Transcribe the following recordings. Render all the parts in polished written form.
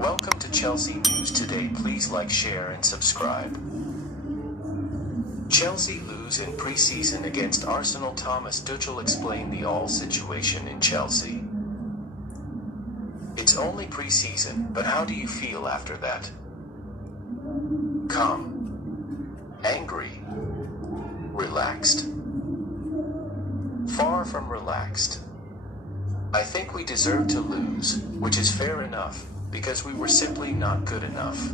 Welcome to Chelsea News Today. Please like, share and subscribe. Chelsea lose in preseason against Arsenal. Thomas Tuchel explained the all situation in Chelsea. It's only preseason, but how do you feel after that? Calm. Angry. Relaxed. Far from relaxed. I think we deserve to lose, which is fair enough, because we were simply not good enough.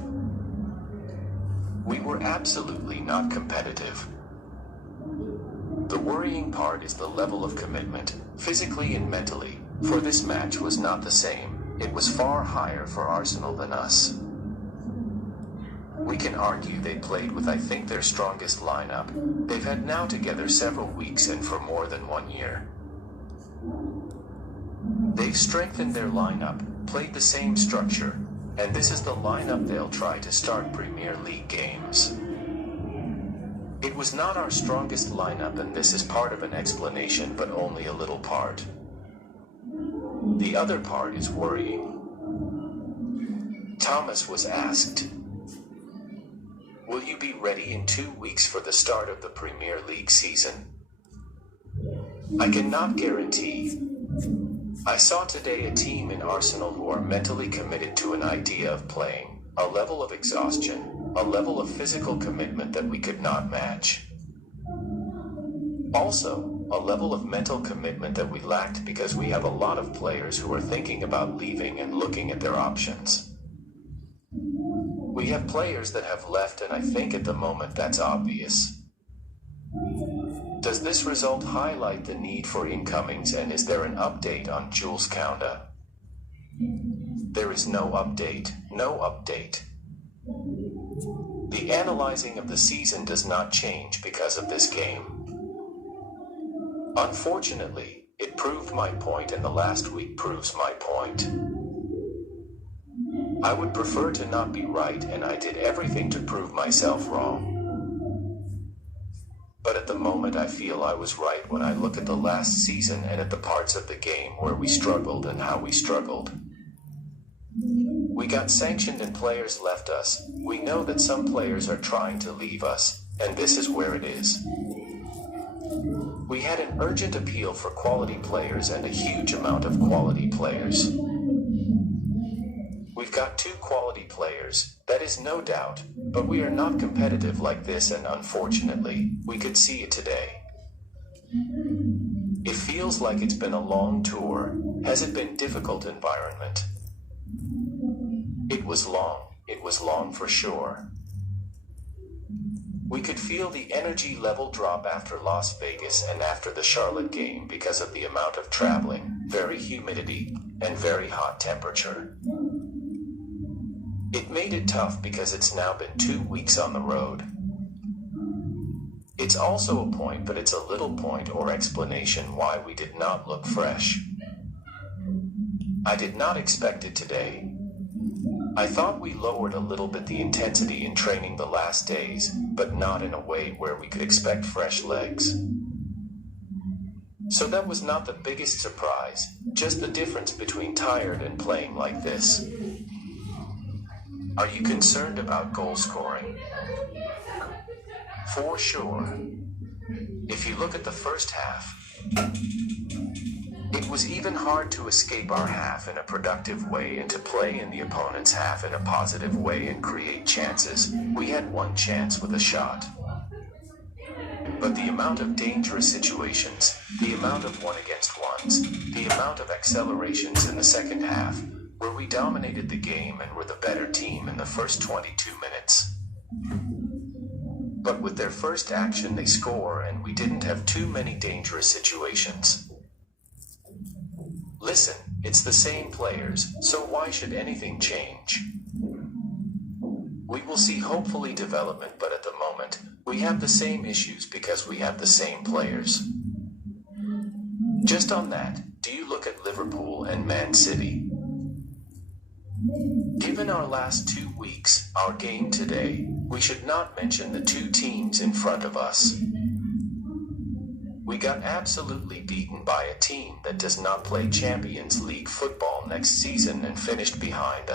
We were absolutely not competitive. The worrying part is the level of commitment, physically and mentally, for this match was not the same. It was far higher for Arsenal than us. We can argue they played with, I think, their strongest lineup. They've had now together several weeks and for more than 1 year. They've strengthened their lineup, played the same structure, and this is the lineup they'll try to start Premier League games. It was not our strongest lineup, and this is part of an explanation, but only a little part. The other part is worrying. Thomas was asked, "Will you be ready in 2 weeks for the start of the Premier League season?" I cannot guarantee. I saw today a team in Arsenal who are mentally committed to an idea of playing, a level of exhaustion, a level of physical commitment that we could not match. Also, a level of mental commitment that we lacked because we have a lot of players who are thinking about leaving and looking at their options. We have players that have left, and I think at the moment that's obvious. Does this result highlight the need for incomings, and is there an update on Jules Koundé? There is no update, no update. The analyzing of the season does not change because of this game. Unfortunately, it proved my point, and the last week proves my point. I would prefer to not be right, and I did everything to prove myself wrong. But at the moment I feel I was right when I look at the last season and at the parts of the game where we struggled and how we struggled. We got sanctioned and players left us. We know that some players are trying to leave us, and this is where it is. We had an urgent appeal for quality players and a huge amount of quality players. We've got 2 quality players, that is no doubt, but we are not competitive like this, and unfortunately, we could see it today. It feels like it's been a long tour. Has it been difficult environment? It was long for sure. We could feel the energy level drop after Las Vegas and after the Charlotte game because of the amount of traveling, very humidity, and very hot temperature. It made it tough because it's now been 2 weeks on the road. It's also a point, but it's a little point or explanation why we did not look fresh. I did not expect it today. I thought we lowered a little bit the intensity in training the last days, but not in a way where we could expect fresh legs. So that was not the biggest surprise, just the difference between tired and playing like this. Are you concerned about goal scoring? For sure. If you look at the first half, it was even hard to escape our half in a productive way and to play in the opponent's half in a positive way and create chances. We had 1 chance with a shot. But the amount of dangerous situations, the amount of 1-against-1s, the amount of accelerations in the second half, where we dominated the game and were the better team in the first 22 minutes. But with their first action they score, and we didn't have too many dangerous situations. Listen, it's the same players, so why should anything change? We will see hopefully development, but at the moment, we have the same issues because we have the same players. Just on that, do you look at Liverpool and Man City? Given our last 2 weeks, our game today, we should not mention the 2 teams in front of us. We got absolutely beaten by a team that does not play Champions League football next season and finished behind